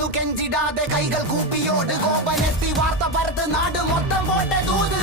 ഒന്നു കെഞ്ചിടാതെ കൈകൾ കൂപ്പിയോട് കോപനെത്തി വാർത്ത പരത്ത് നാട് മൊത്തം പോട്ടെ ദൂത്